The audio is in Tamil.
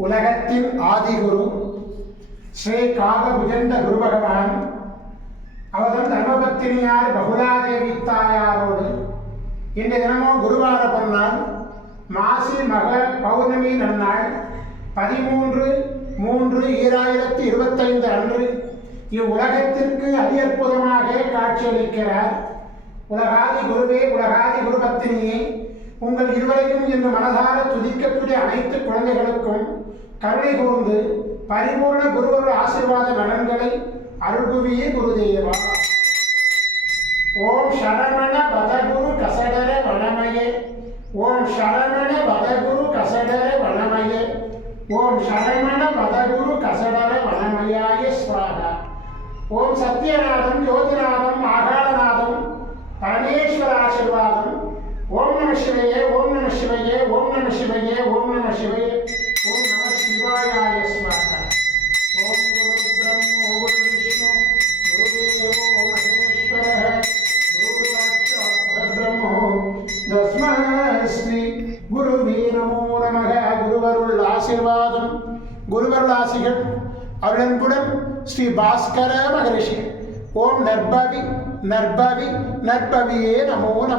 உலகத்தின் ஆதிகுரு ஸ்ரீ காகபுஜண்ட குரு பகவான் அவதம் தர்மபத்தினியார் பகுலாதேவி தாயாரோடு இந்த தினமோ குருவார பொன்னாள் மாசி மக பௌர்ணமி நன்னாள் 13/3/2025 அன்று இவ்வுலகத்திற்கு அரியற்புதமாக காட்சியளிக்கிறார். உலகாதி குருவே, உலகாதி குருபத்தினியே, உங்கள் இருவரையும் இன்று மனதார துதிக்கக்கூடிய அனைத்து குழந்தைகளுக்கும் கருணை கூர்ந்து பரிபூர்ண குருவருள் ஆசீர்வாத நலன்களை அருள்குவியே குருதேவா. ஓம் சரவண பதகுரு கசடர வனமயே, ஓம் சரவண பதகுரு கசடர வனமயே, ஓம் சரவண பதகுரு கசடர வனமயாய ஸ்வாகா. ஓம் சத்யநாதம் ஜோதிநாதம் ஆகாரநாதம் பரமேஸ்வர ஆசீர்வாதம். ஓம் நம சிவையே, ஓம் நம சிவையே, ஓம் நம சிவையே, ஓம் நம சிவையே, ஓம் நம சிவாயாய ஸ்வாகா. ஓம் குரு பிரம்மோ குரு விஷ்ணு குருதேவோ மகேஸ்வரः குரு சாட்சாத் பரபிரம்மோ தஸ்மை ஸ்ரீ குருவே நமோ நமः. குருவருள் ஆசீர்வாதம், குருவருள் ஆசிகள் அருளன்புடன் ஸ்ரீ பாஸ்கர மகரிஷி. ஓம் நற்பவி நற்பவி நற்பவியே நமோ நம.